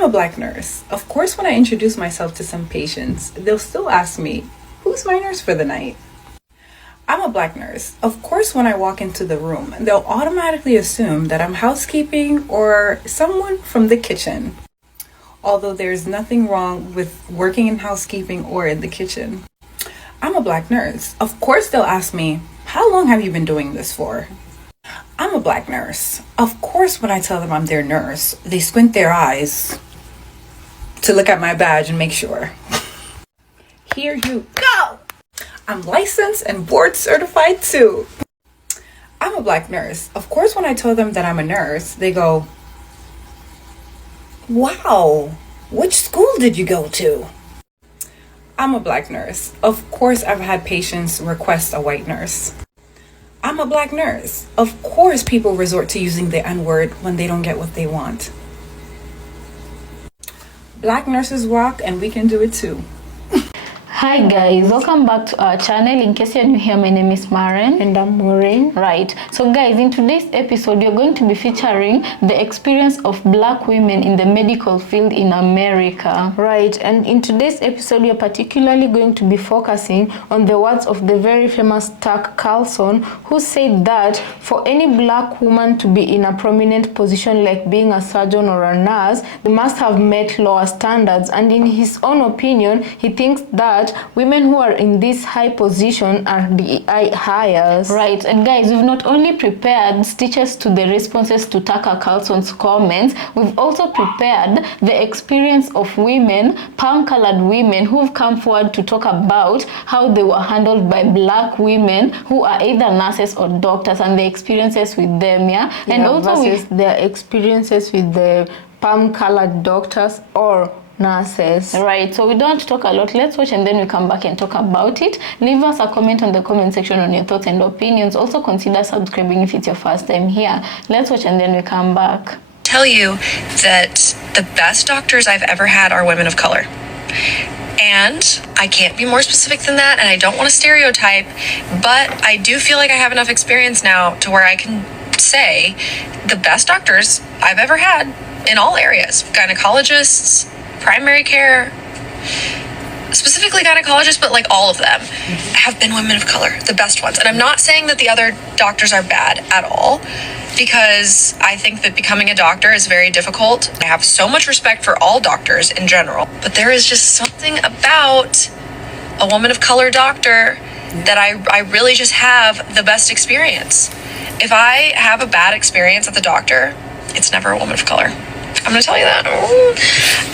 I'm a black nurse. Of course, when I introduce myself to some patients, they'll still ask me, who's my nurse for the night? I'm a black nurse. Of course, when I walk into the room, they'll automatically assume that I'm housekeeping or someone from the kitchen. Although there's nothing wrong with working in housekeeping or in the kitchen. I'm a black nurse. Of course, they'll ask me, how long have you been doing this for? I'm a black nurse. Of course, when I tell them I'm their nurse, they squint their eyes to look at my badge and make sure. Here you go! I'm licensed and board certified too. I'm a black nurse. Of course, when I tell them that I'm a nurse, they go, wow, which school did you go to? I'm a black nurse. Of course, I've had patients request a white nurse. I'm a black nurse. Of course, people resort to using the N-word when they don't get what they want. Black nurses rock, and we can do it too. Hi guys, welcome back to our channel. In case you're new here, my name is Maren and I'm Maureen. Right, so guys, in today's episode we're going to be featuring the experience of black women in the medical field in America. Right, and in today's episode we're particularly going to be focusing on the words of the very famous Tuck Carlson, who said that for any black woman to be in a prominent position like being a surgeon or a nurse, they must have met lower standards, and in his own opinion he thinks that women who are in this high position are the highest. Right, and guys, we've not only prepared stitches to the responses to Tucker Carlson's comments, we've also prepared the experience of women, palm-colored women, who've come forward to talk about how they were handled by black women who are either nurses or doctors, and the experiences with them, and also with their experiences with the palm-colored doctors or nurses. Right, so we don't have to talk a lot. Let's watch and then we come back and talk about it. Leave us a comment on the comment section on your thoughts and opinions. Also consider subscribing if it's your first time here. Let's watch and then we come back. Tell you that the best doctors I've ever had are women of color. And I can't be more specific than that, and I don't want to stereotype, but I do feel like I have enough experience now to where I can say the best doctors I've ever had in all areas, gynecologists, primary care, specifically gynecologists, but like all of them have been women of color, the best ones. And I'm not saying that the other doctors are bad at all, because I think that becoming a doctor is very difficult. I have so much respect for all doctors in general, but there is just something about a woman of color doctor that I really just have the best experience. If I have a bad experience at the doctor, it's never a woman of color. I'm gonna tell you that.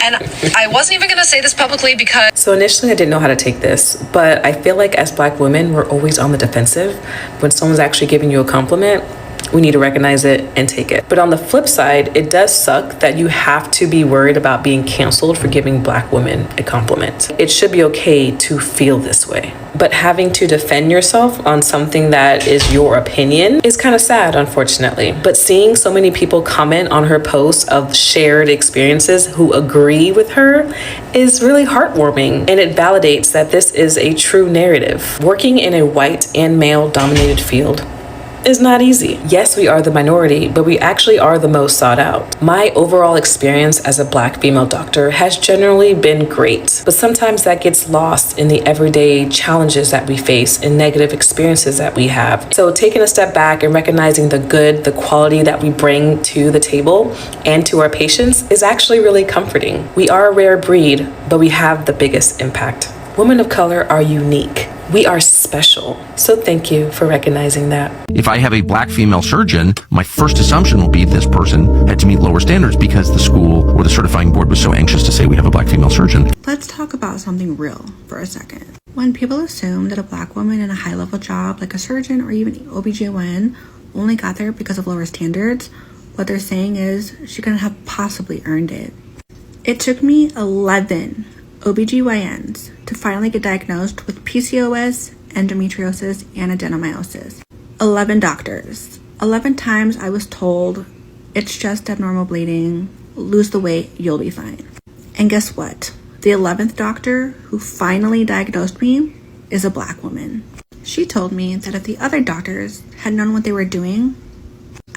And I wasn't even gonna say this publicly because... So initially I didn't know how to take this, but I feel like as black women, we're always on the defensive. When someone's actually giving you a compliment, we need to recognize it and take it. But on the flip side, it does suck that you have to be worried about being canceled for giving black women a compliment. It should be okay to feel this way. But having to defend yourself on something that is your opinion is kind of sad, unfortunately. But seeing so many people comment on her posts of shared experiences who agree with her is really heartwarming, and it validates that this is a true narrative. Working in a white and male dominated field is not easy. Yes, we are the minority, but we actually are the most sought out. My overall experience as a black female doctor has generally been great, but sometimes that gets lost in the everyday challenges that we face and negative experiences that we have. So taking a step back and recognizing the good, the quality that we bring to the table and to our patients is actually really comforting. We are a rare breed, but we have the biggest impact. Women of color are unique. We are special. So thank you for recognizing that. If I have a black female surgeon, my first assumption will be this person had to meet lower standards because the school or the certifying board was so anxious to say we have a black female surgeon. Let's talk about something real for a second. When people assume that a black woman in a high-level job like a surgeon or even OBGYN only got there because of lower standards, what they're saying is she couldn't have possibly earned it. It took me 11 OBGYNs to finally get diagnosed with PCOS, endometriosis, and adenomyosis. 11 doctors. 11 times I was told, it's just abnormal bleeding, lose the weight, you'll be fine. And guess what? The 11th doctor who finally diagnosed me is a black woman. She told me that if the other doctors had known what they were doing,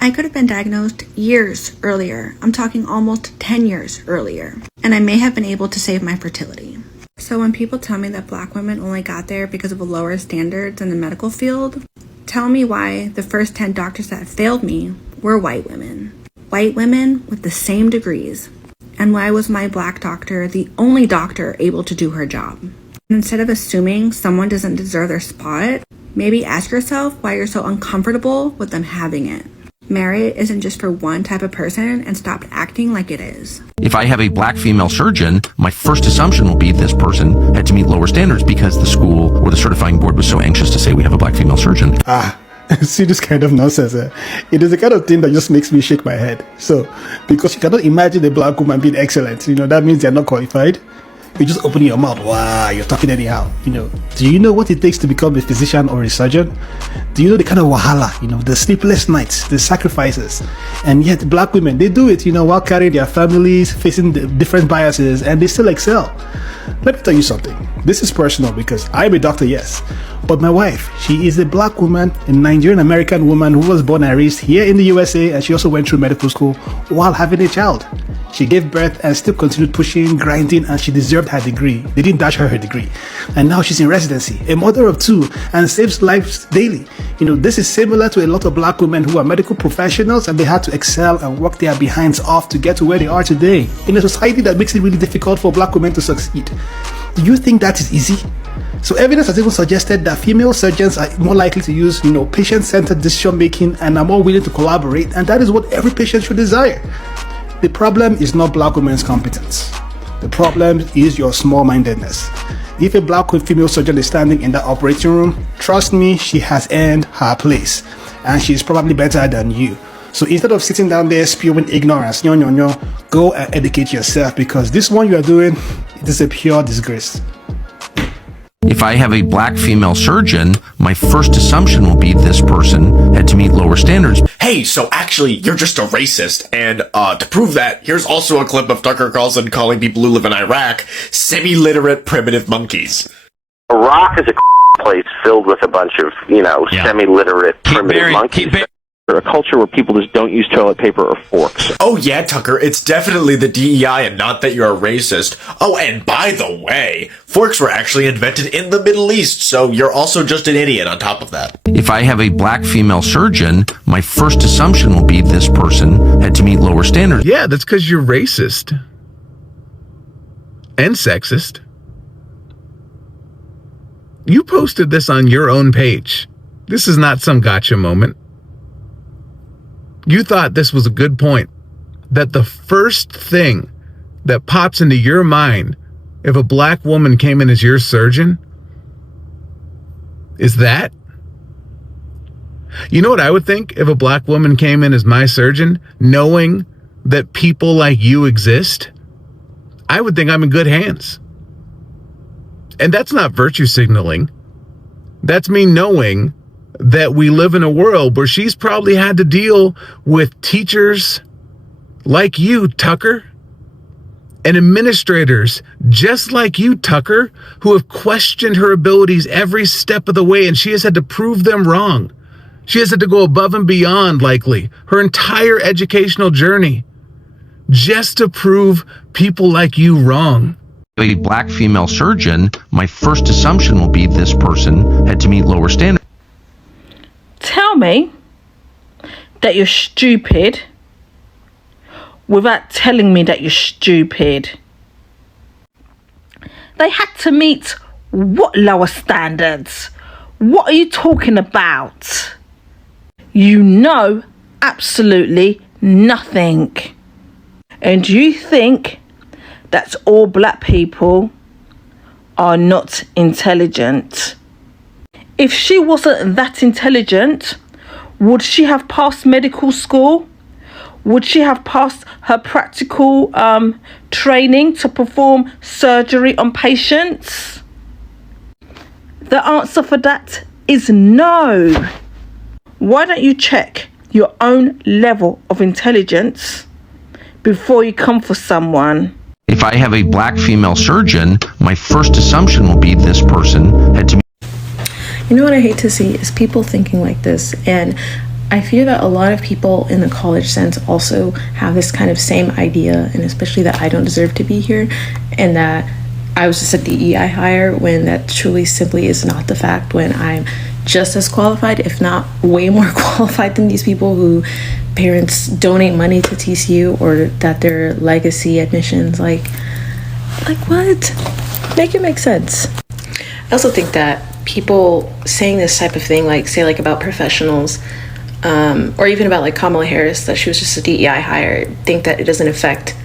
I could have been diagnosed years earlier. I'm talking almost 10 years earlier. And I may have been able to save my fertility. So when people tell me that Black women only got there because of a lower standards in the medical field, tell me why the first 10 doctors that failed me were white women. White women with the same degrees. And why was my Black doctor the only doctor able to do her job? And instead of assuming someone doesn't deserve their spot, maybe ask yourself why you're so uncomfortable with them having it. Merit isn't just for one type of person, and stop acting like it is. If I have a black female surgeon, my first assumption will be this person had to meet lower standards because the school or the certifying board was so anxious to say we have a black female surgeon. See this kind of nonsense. It is the kind of thing that just makes me shake my head. So, because you cannot imagine a black woman being excellent, that means they're not qualified. You just open your mouth, wow, you're talking anyhow. Do you know what it takes to become a physician or a surgeon? Do you know the kind of wahala, the sleepless nights, the sacrifices? And yet black women, they do it, while carrying their families, facing the different biases, and they still excel. Let me tell you something. This is personal because I'm a doctor, yes. But my wife, she is a black woman, a Nigerian American woman who was born and raised here in the USA, and she also went through medical school while having a child. She gave birth and still continued pushing, grinding, and she deserved her degree. They didn't dash her degree. And now she's in residency, a mother of 2, and saves lives daily. This is similar to a lot of black women who are medical professionals and they had to excel and work their behinds off to get to where they are today in a society that makes it really difficult for black women to succeed. Do you think that is easy? So evidence has even suggested that female surgeons are more likely to use, patient-centered decision making and are more willing to collaborate, and that is what every patient should desire. The problem is not black women's competence. The problem is your small-mindedness. If a black female surgeon is standing in the operating room, trust me, she has earned her place, and she's probably better than you. So instead of sitting down there spewing ignorance, go and educate yourself, because this one you are doing, it is a pure disgrace. If I have a black female surgeon, my first assumption will be this person had to meet lower standards. Hey, so actually, you're just a racist, and to prove that, here's also a clip of Tucker Carlson calling people who live in Iraq semi-literate primitive monkeys. Iraq is a place filled with a bunch of, semi-literate primitive monkeys. A culture where people just don't use toilet paper or forks. Oh yeah, Tucker, it's definitely the DEI and not that you're a racist. Oh, and by the way, forks were actually invented in the Middle East, so you're also just an idiot on top of that. If I have a black female surgeon, my first assumption will be this person had to meet lower standards. Yeah, that's because you're racist. And sexist. You posted this on your own page. This is not some gotcha moment. You thought this was a good point, that the first thing that pops into your mind if a black woman came in as your surgeon is that? You know what I would think if a black woman came in as my surgeon, knowing that people like you exist? I would think I'm in good hands. And that's not virtue signaling. That's me knowing that we live in a world where she's probably had to deal with teachers like you, Tucker, and administrators just like you, Tucker, who have questioned her abilities every step of the way, and she has had to prove them wrong. She has had to go above and beyond, likely, her entire educational journey just to prove people like you wrong. A black female surgeon, my first assumption will be this person had to meet lower standards. Tell me that you're stupid without telling me that you're stupid. They had to meet what lower standards? What are you talking about? You know absolutely nothing. And you think that all black people are not intelligent. If she wasn't that intelligent, would she have passed medical school? Would she have passed her practical training to perform surgery on patients? The answer for that is no. Why don't you check your own level of intelligence before you come for someone? If I have a black female surgeon, my first assumption will be this person had to meet. You know what I hate to see is people thinking like this, and I fear that a lot of people in the college sense also have this kind of same idea, and especially that I don't deserve to be here, and that I was just a DEI hire, when that truly simply is not the fact, when I'm just as qualified, if not way more qualified than these people who parents donate money to TCU, or that their legacy admissions, like what? Make it make sense. I also think that people saying this type of thing, like say like about professionals, or even about like Kamala Harris, that she was just a DEI hire, think that it doesn't affect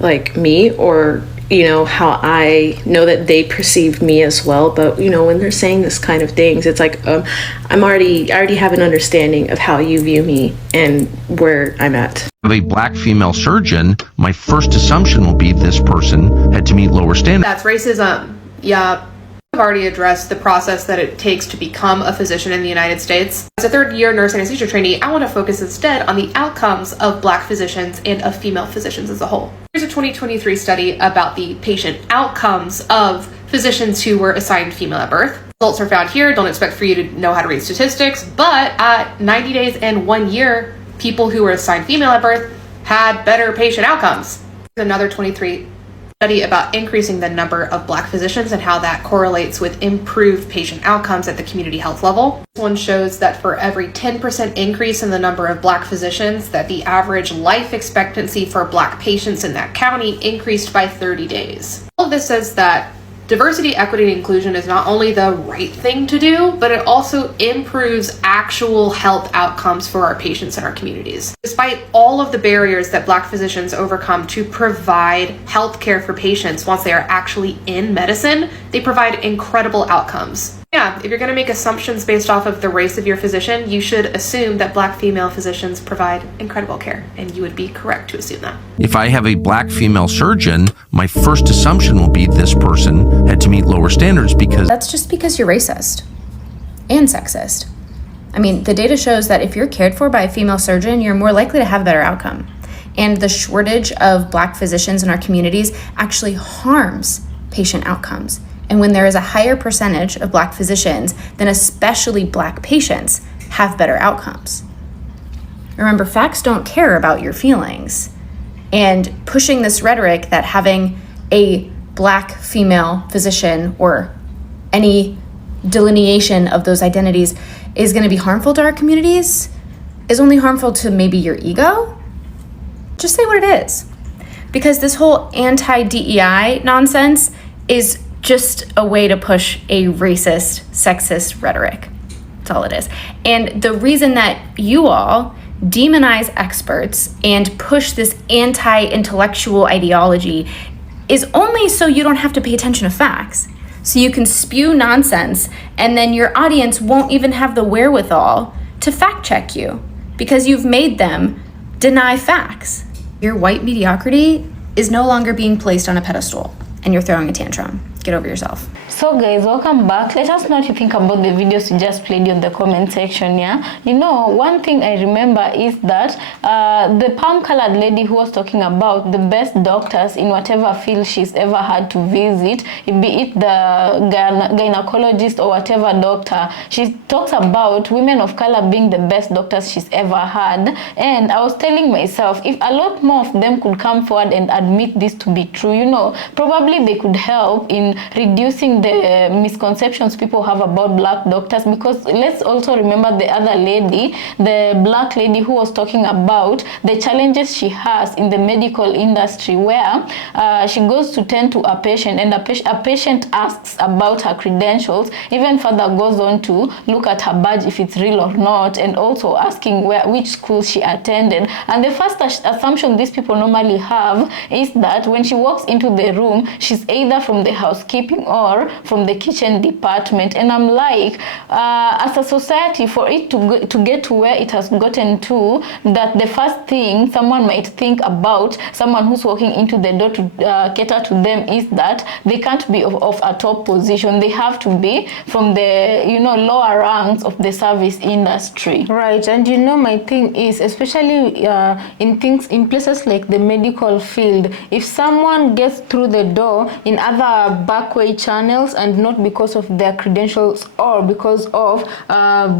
like me, or you know, how I know that they perceived me as well. But you know, when they're saying this kind of things, it's like I already have an understanding of how you view me and where I'm at. Of a black female surgeon, my first assumption will be this person had to meet lower standards. That's racism. Yeah. I've already addressed the process that it takes to become a physician in the United States. As a third-year nurse anesthesia trainee, I want to focus instead on the outcomes of black physicians and of female physicians as a whole. Here's a 2023 study about the patient outcomes of physicians who were assigned female at birth. Results are found here. Don't expect for you to know how to read statistics, but at 90 days and 1 year, people who were assigned female at birth had better patient outcomes. Another 23 study about increasing the number of black physicians and how that correlates with improved patient outcomes at the community health level. This one shows that for every 10% increase in the number of black physicians, that the average life expectancy for black patients in that county increased by 30 days. All of this says that diversity, equity, and inclusion is not only the right thing to do, but it also improves actual health outcomes for our patients and our communities. Despite all of the barriers that black physicians overcome to provide health care for patients once they are actually in medicine, they provide incredible outcomes. Yeah, if you're going to make assumptions based off of the race of your physician, you should assume that black female physicians provide incredible care, and you would be correct to assume that. If I have a black female surgeon, my first assumption will be this person had to meet lower standards because... That's just because you're racist and sexist. I mean, the data shows that if you're cared for by a female surgeon, you're more likely to have a better outcome. And the shortage of black physicians in our communities actually harms patient outcomes. And when there is a higher percentage of black physicians, then especially black patients have better outcomes. Remember, facts don't care about your feelings. And pushing this rhetoric that having a black female physician or any delineation of those identities is going to be harmful to our communities is only harmful to maybe your ego. Just say what it is. Because this whole anti-DEI nonsense is just a way to push a racist, sexist rhetoric. That's all it is. And the reason that you all demonize experts and push this anti-intellectual ideology is only so you don't have to pay attention to facts. So you can spew nonsense, and then your audience won't even have the wherewithal to fact check you because you've made them deny facts. Your white mediocrity is no longer being placed on a pedestal, and you're throwing a tantrum. Get over yourself. So guys, welcome back. Let us know what you think about the videos we just played in the comment section. Yeah, you know, one thing I remember is that the palm-colored lady who was talking about the best doctors in whatever field she's ever had to visit, be it the gynecologist or whatever doctor, she talks about women of color being the best doctors she's ever had. And I was telling myself, if a lot more of them could come forward and admit this to be true, you know, probably they could help in reducing the misconceptions people have about black doctors. Because let's also remember the other lady, the black lady who was talking about the challenges she has in the medical industry, where she goes to tend to a patient, and a patient asks about her credentials, even further goes on to look at her badge if it's real or not, and also asking which school she attended. And the first assumption these people normally have is that when she walks into the room, she's either from the housekeeping or from the kitchen department. And I'm like, as a society, for it to get to where it has gotten to, that the first thing someone might think about someone who's walking into the door to cater to them is that they can't be of a top position. They have to be from the, you know, lower ranks of the service industry. Right. And you know, my thing is, especially in places like the medical field, if someone gets through the door in other backway channels and not because of their credentials or because of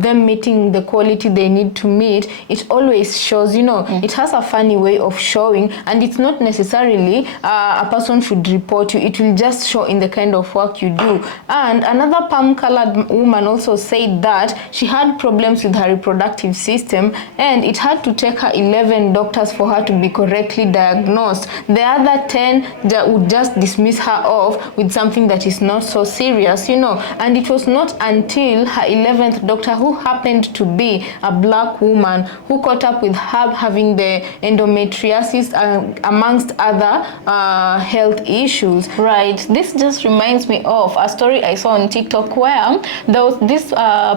them meeting the quality they need to meet. It always shows, it has a funny way of showing, and it's not necessarily a person should report you. It will just show in the kind of work you do. And another palm-colored woman also said that she had problems with her reproductive system, and it had to take her 11 doctors for her to be correctly diagnosed. The other 10 that would just dismiss her off with something that is not so serious, and it was not until her 11th doctor, who happened to be a black woman, who caught up with her having the endometriosis amongst other health issues. Right, this just reminds me of a story I saw on TikTok where there was this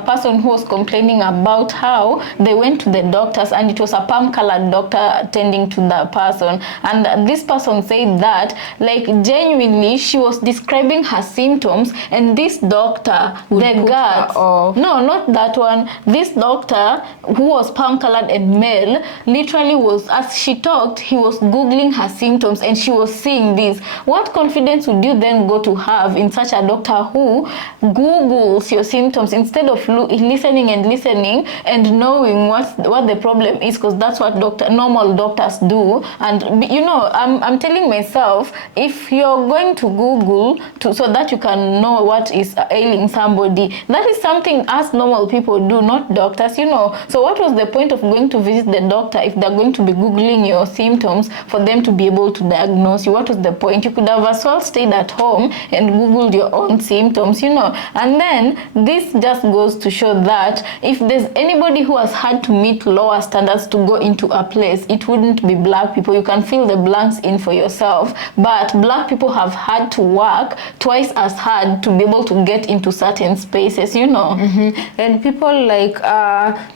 person who was complaining about how they went to the doctors and it was a palm-colored doctor attending to the person, and this person said that, like, genuinely she was describing her symptoms, and this doctor, the guts, no, not that one, this doctor who was palm-colored and male, literally was, as she talked, he was googling her symptoms and she was seeing this. What confidence would you then go to have in such a doctor who googles your symptoms instead of listening and knowing what the problem is? Because that's what normal doctors do. And I'm telling myself, if you're going to Google so that you can know what is ailing somebody, that is something us normal people do, not doctors. So what was the point of going to visit the doctor if they're going to be googling your symptoms for them to be able to diagnose you? What was the point? You could have as well stayed at home and googled your own symptoms, and then this just goes to show that if there's anybody who has had to meet lower standards to go into a place, it wouldn't be black people. You can fill the blanks in for yourself, but black people have had to work twice as hard to be able to get into certain spaces, And people like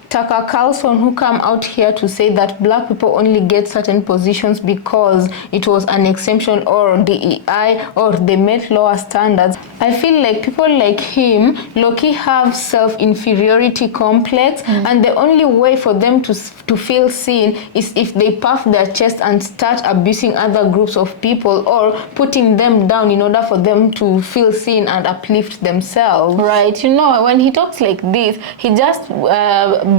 Tucker Carlson, who come out here to say that black people only get certain positions because it was an exemption or DEI or they met lower standards. I feel like people like him low-key have self-inferiority complex, and the only way for them to feel seen is if they puff their chest and start abusing other groups of people or putting them down in order for them to feel seen and uplift themselves. Right, when he talks like this, he just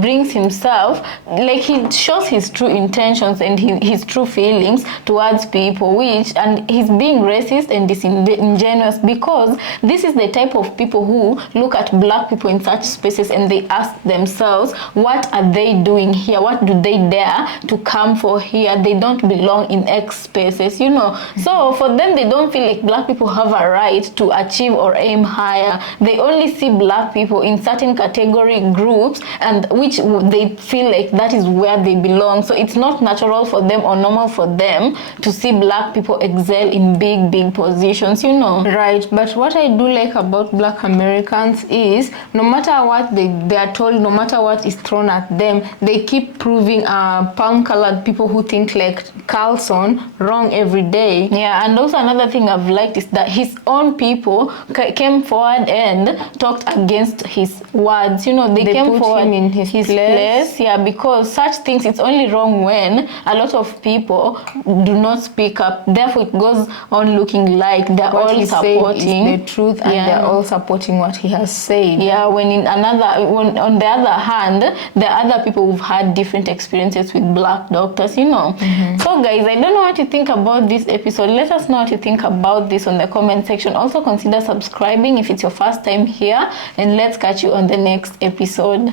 brings himself, like, he shows his true intentions and his true feelings towards people, and he's being racist and disingenuous, because this is the type of people who look at black people in such spaces and they ask themselves, what are they doing here? What do they dare to come for here? They don't belong in X spaces, So for them, they don't feel like black people have a right to achieve or aim higher. They only see black people in certain category groups, and which they feel like that is where they belong. So it's not natural for them or normal for them to see black people excel in big positions, Right, but what I do like about black Americans is no matter what they are told, no matter what is thrown at them, they keep proving palm-colored people who think like Carlson wrong every day. Yeah, and also another thing I've liked is that his own people came forward and talked against his words. They came put forward him in his place. Yeah, because such things, it's only wrong when a lot of people do not speak up. Therefore, it goes on looking like they're what all supporting the truth, and they're all supporting what he has said. Yeah, when on the other hand, there are other people who've had different experiences with black doctors, So guys, I don't know what you think about this episode. Let us know what you think about this on the comment section. Also consider subscribing if it's your first time here, and let's catch you on the next episode.